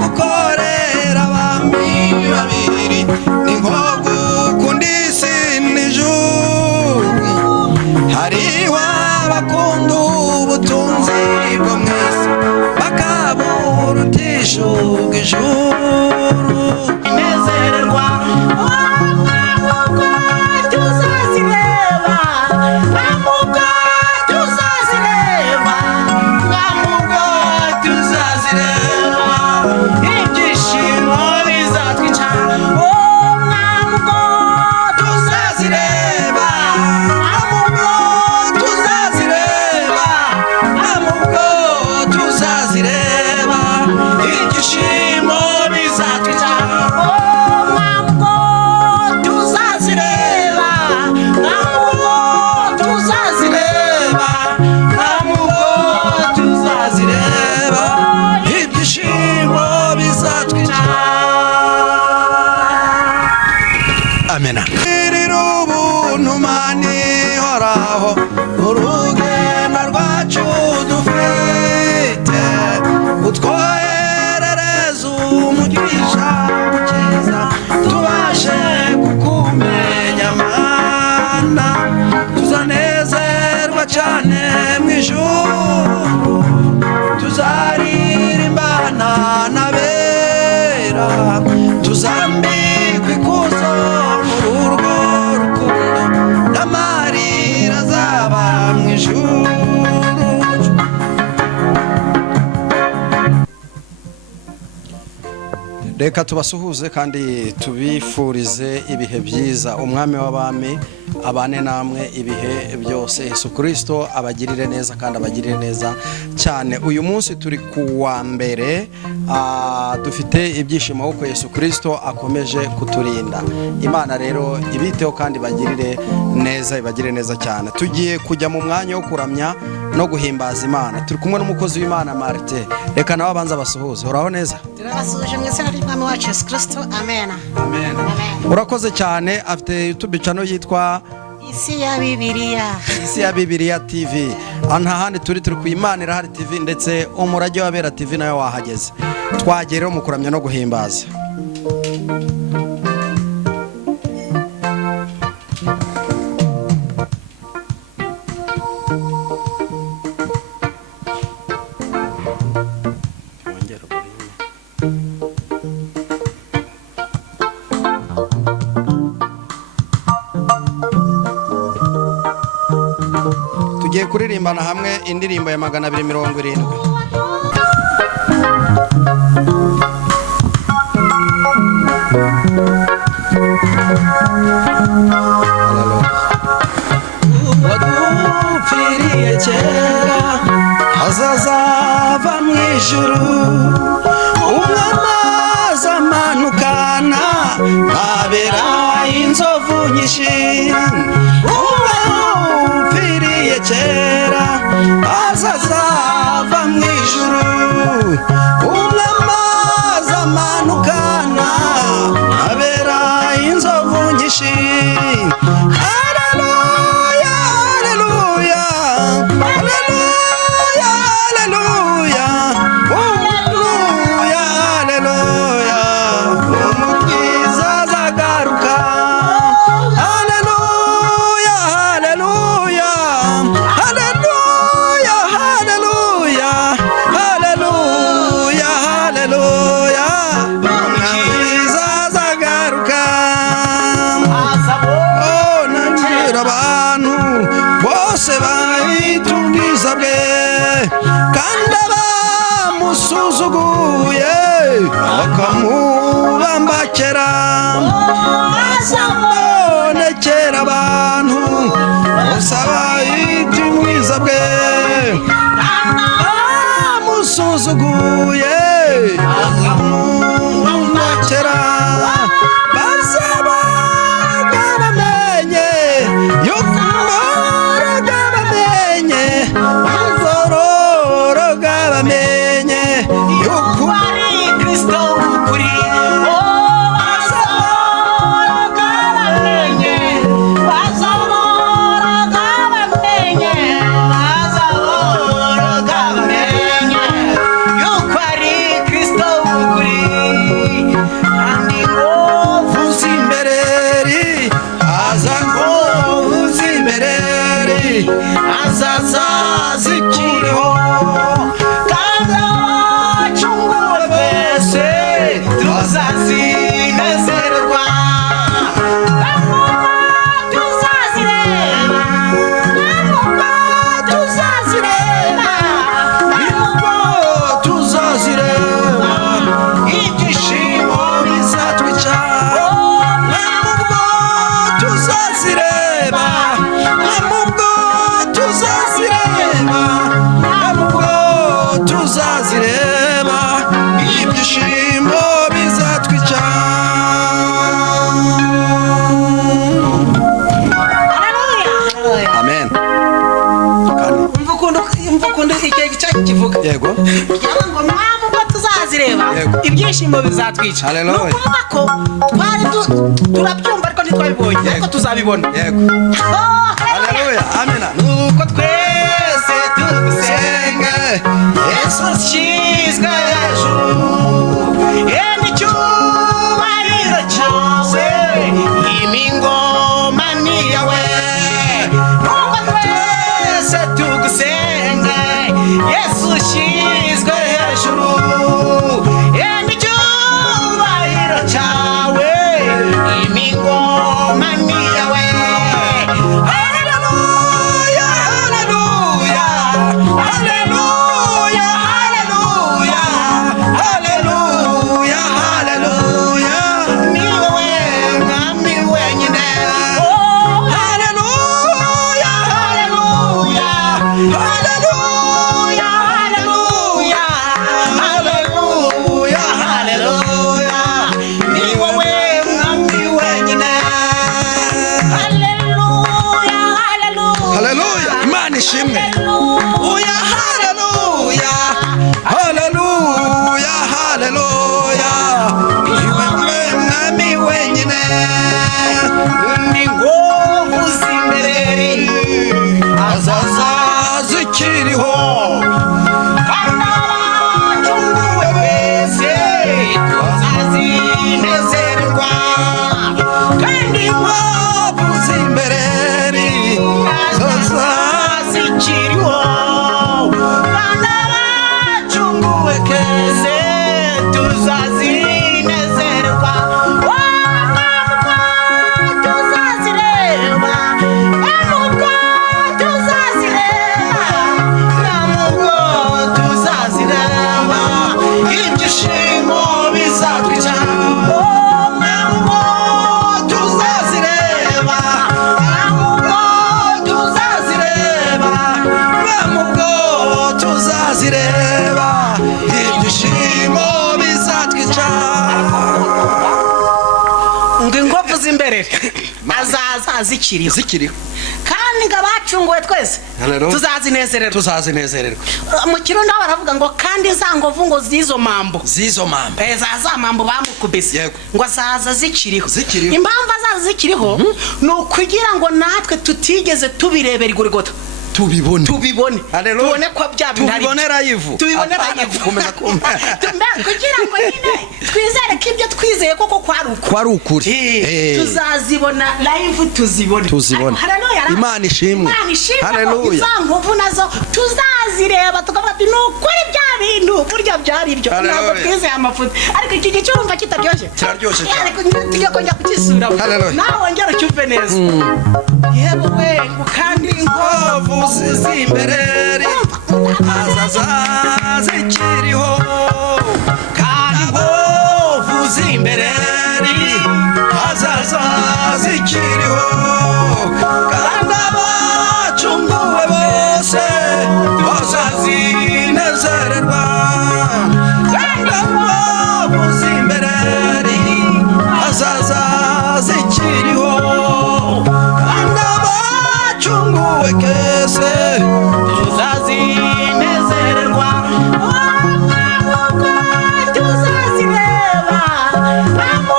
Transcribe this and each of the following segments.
gukorera abami babiri ni nko gukunda isi n'ijuru hariho abakunda ubutunzi bwo mu isi bakaburutisha ubw'ijuru inezererwa Amena. Ubuntu mani horaho urugendo rwacu dufite utwoherereza umugisha ukiza tubashe kukumenya Mana tuzanezerwa cyane mu ijuru tuzaririmbana n'abera tuzambikwa ikuzo reka tubasuhuze kandi tubifurize ibihe byiza umwami w'abami abane namwe ibihe byose Yesu Kristo abagirire neza kandi abagirire neza cyane uyu munsi turi kuwa mbere dufite ibyishimo kuko Yesu Kristo akomeje kuturinda Imana rero ibiteho kandi bagirire neza cyane tugiye kujya mu mwanya wo kuramya no guhimbaza Imana turi kumwe n'umukozi w'Imana Martin reka nawe abanza basuhuze uraho neza turabasuhuje mu izina ry'Umwami wacu Yesu Kristo amen amen urakoze cyane afite YouTube channel yitwa Isi ya Bibiliya TV handi turi ku Imana irahari TV ndetse umurage w'abera TV nayo wahageze twagereho mu kuramya no guhimbaza tugiye kuririmbana hamwe indirimbo ya 270 wadupfiriye kera hazazava mu ijuru umwamazi amanukana abera inzovu nyinshi umwapfiriye kera hazazava mu ijuru umwamazi amanukana abera inzovu nyinshi suzuguye bakamubambakera azabonekera abantu usaba iby'umwiza bwe amusuzuguye bakamubambakera bazabaga bamenye yuko mboroga bamenye mboroga bamenye yuko ari Kristo ukuri ibyishimo bizatwica. Haleluya. Nukuvuga ko twari turabyumva ariko ntitwabibonye ariko tuzabibona. Yego. Haleluya. Amina. Nuko twese tugusenge Yesu ashyizwe hejuru yenda icyubahiro cyawe imingoma ni iyawe. Nuko twese tugusenge Yesu ashyizwe hejuru yenda icyubahiro cyawe imingoma ni iyawe. Haleluya, haleluya, haleluya, haleluya, haleluya, ni wowe mwami wenyine. Haleluya, haleluya, haleluya, haleluya, haleluya, ni wowe mwami wenyine. Haleluya, Haleluya. Imana ishimwe. Haleluya, haleluya, haleluya, haleluya. Iwe mwami wenyine. ni nguvu z'imbere Azaza zikiriho. abacunguwe wese tuzazinezererwa kandi Impamvu z'imbere zaza zikiriho kandi abacunguwe kese tuzazinezererwa. Tuzazireba ntabwo tuzazireba ntabwo tuzazireba ibyishimo bizatwica. Ntabwo tuzazireba ntabwo tuzazireba ntabwo tuzazireba ibyishimo bizatwica. ngo inkovu z'imbere azaza zikiriho kandi ngo abacunguwe twese Haleluya. tuzazinezererwa. Tuzazinezererwa. Mu kirundi aho baravuga ngo kandi za ngovu ngo z'izo mambo Zizo mamba. za mambo bamukubise Yego. ngo azaza zikiriho. Zikiriho. Impamvu azaza zikiriho ni ukugira ngo natwe tutigeze tubirebera igurigota tubibone. Haleluya. Tubone ko bya bintu ari Tubibonera ivu. tubibonera Apana ivu. gukomeza kumva. kugira ngo nyine twizere ko ibyo twizeye koko kwari ukuri. Tuzazibona live tuzibone. Haleluya. Imana ishimwe. Haleluya. Za nkovu nazo tuzazireba tukavuga ati ni ukuri bya bintu burya byari ibyo. Haleluya. Ntabwo twizeye amafoto ariko iki gice urumva kitaryoshye. Kiraryoshye cyane. Ariko tujya kongera kukisura. Haleluya. Nawe wongera ucyumve neza. Yewe we kandi Inkovu z'imbere azaza zikiriho. kandi Inkovu z'imbere azaza zikiriho. Kandi abacunguwe bose bazazinezererwa. Kandi inkovu z'imbere azaza zikiriho. Kandi abacunguwe kese tuzazinezererwa. Tuzazireba ntabwo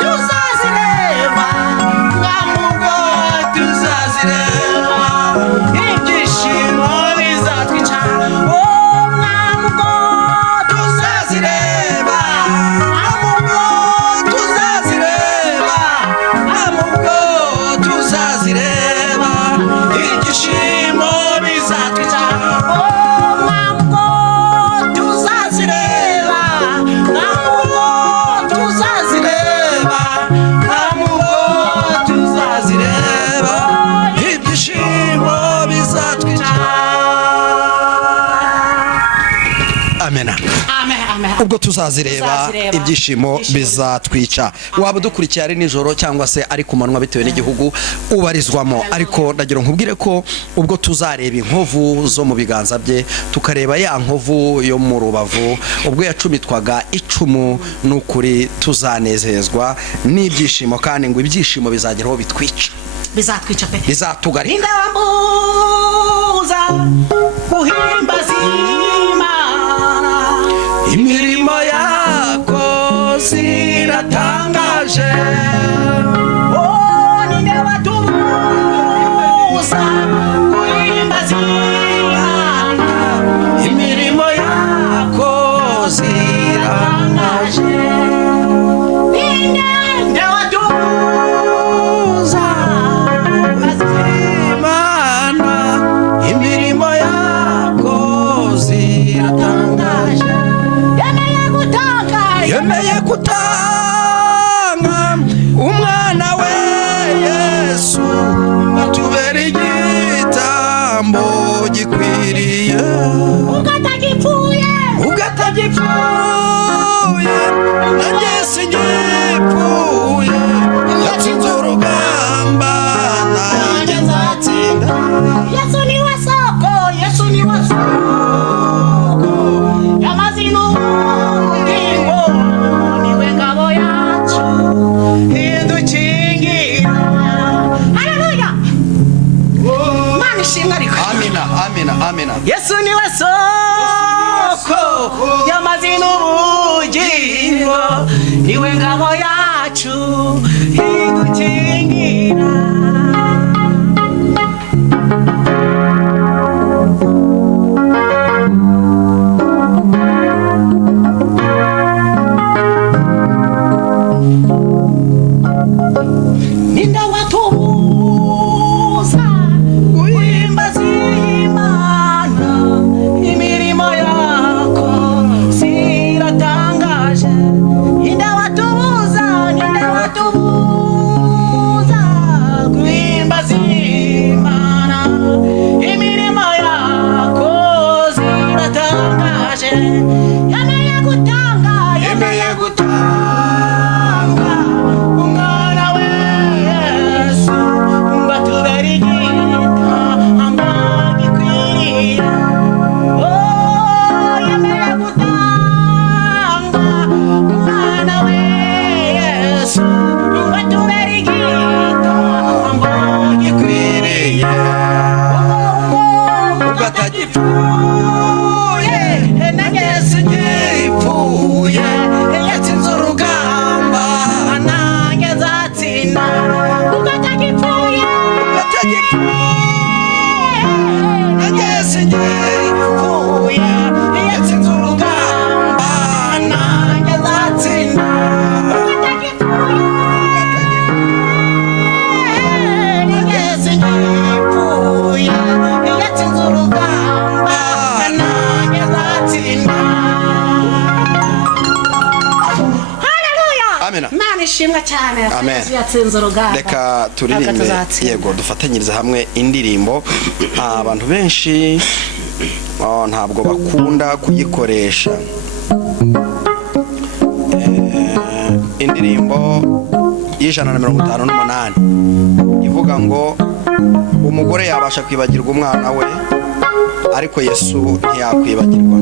tuzazireba ntabwo tuzazireba ibyishimo bizatwica. Ntabwo tuzazireba. Ntabwo tuzazireba. Ntabwo tuzazireba. Ibyishimo bizatwica. ntabwo tuzazireba ntabwo tuzazireba Ntabwo tuzazireba. Ibyishimo bizatwica. Amena. Ubwo tuzazireba ibyishimo bizatwica. Waba udukurikiye ari nijoro cyangwa se ari ku manywa bitewe n'igihugu ubarizwamo, ariko ndagira nkubwire ko ubwo tuzareba inkovu zo mu biganza bye, tukareba ya nkovu yo mu rubavu ubwo yacumitwaga icumu, n'ukuri tuzanezezwa n'ibyishimo, kandi ngo ibyishimo bizageraho bitwica, bizatwica pe bizatugarika. indambuza guhimbaza Imana Imirimo ya Yesu ni we soko y'amazina ubugingo niwe ngabo yacu idukingira ninda watubuza kuimbazi reka turirimbe yego dufatanyirize hamwe indirimbo abantu benshi ntabwo bakunda kuyikoresha indirimbo y'158 ivuga ngo umugore yabasha kwibagirwa umwana we ariko Yesu ntiyakwibagirwa.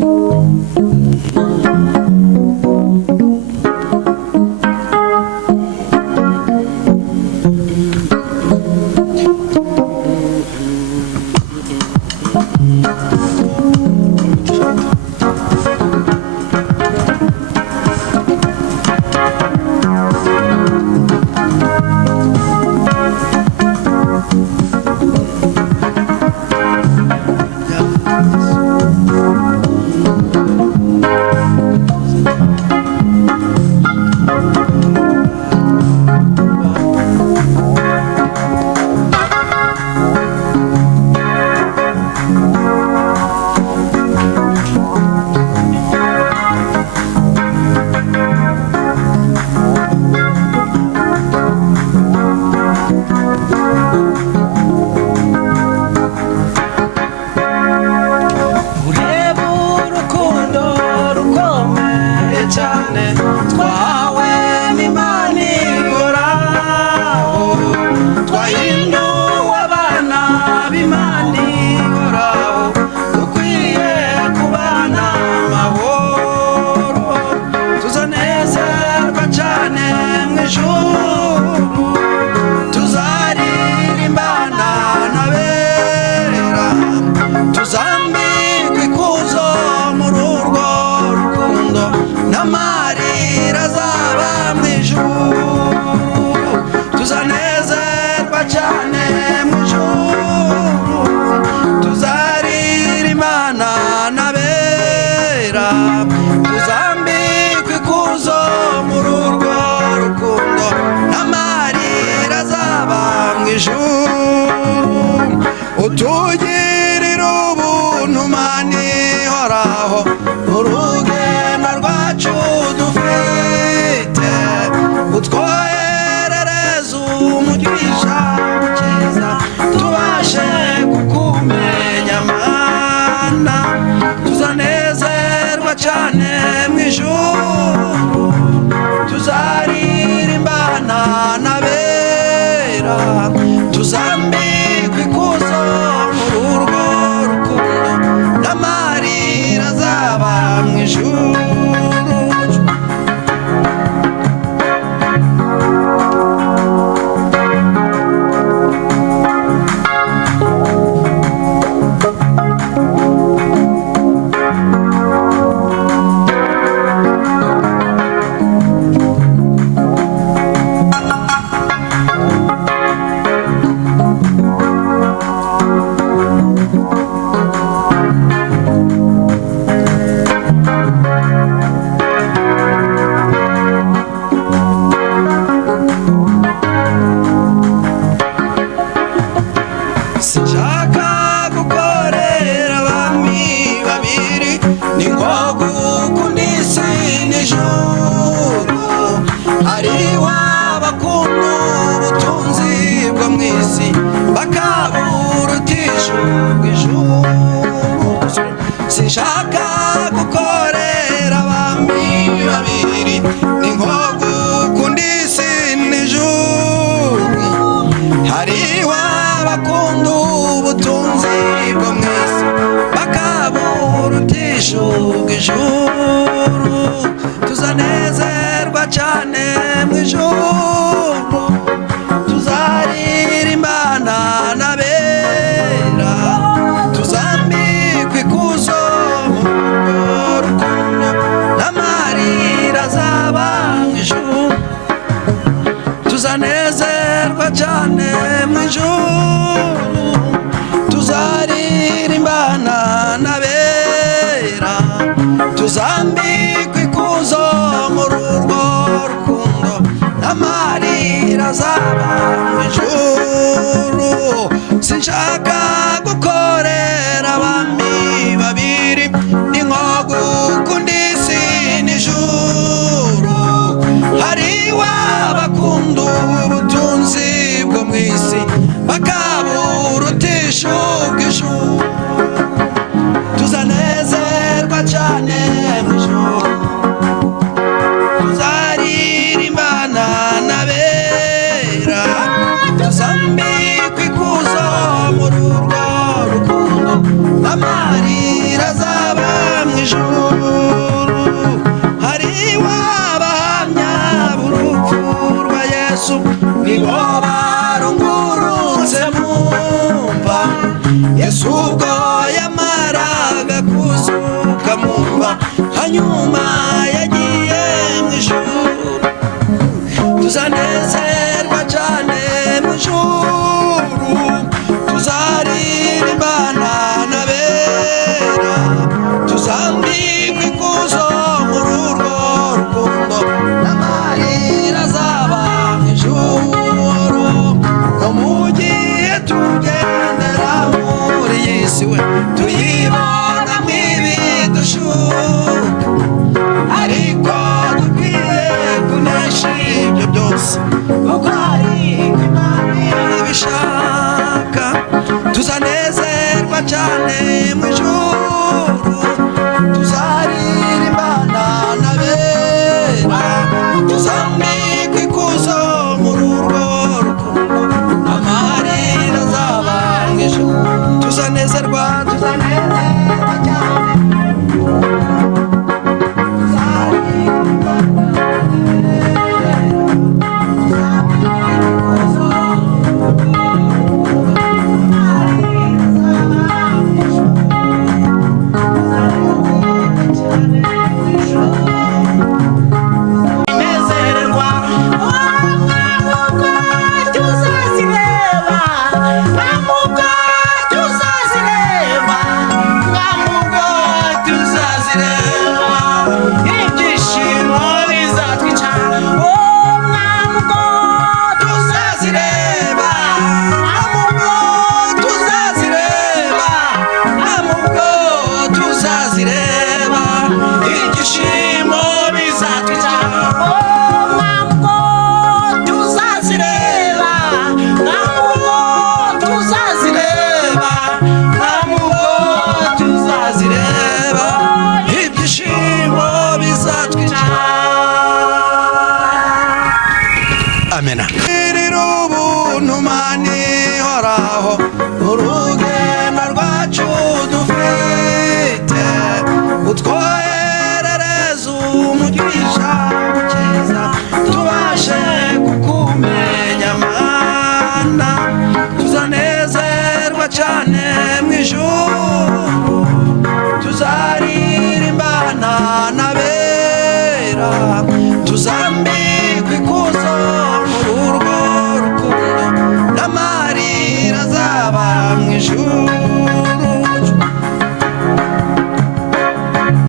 Tuzambikwe ikuzo tugiye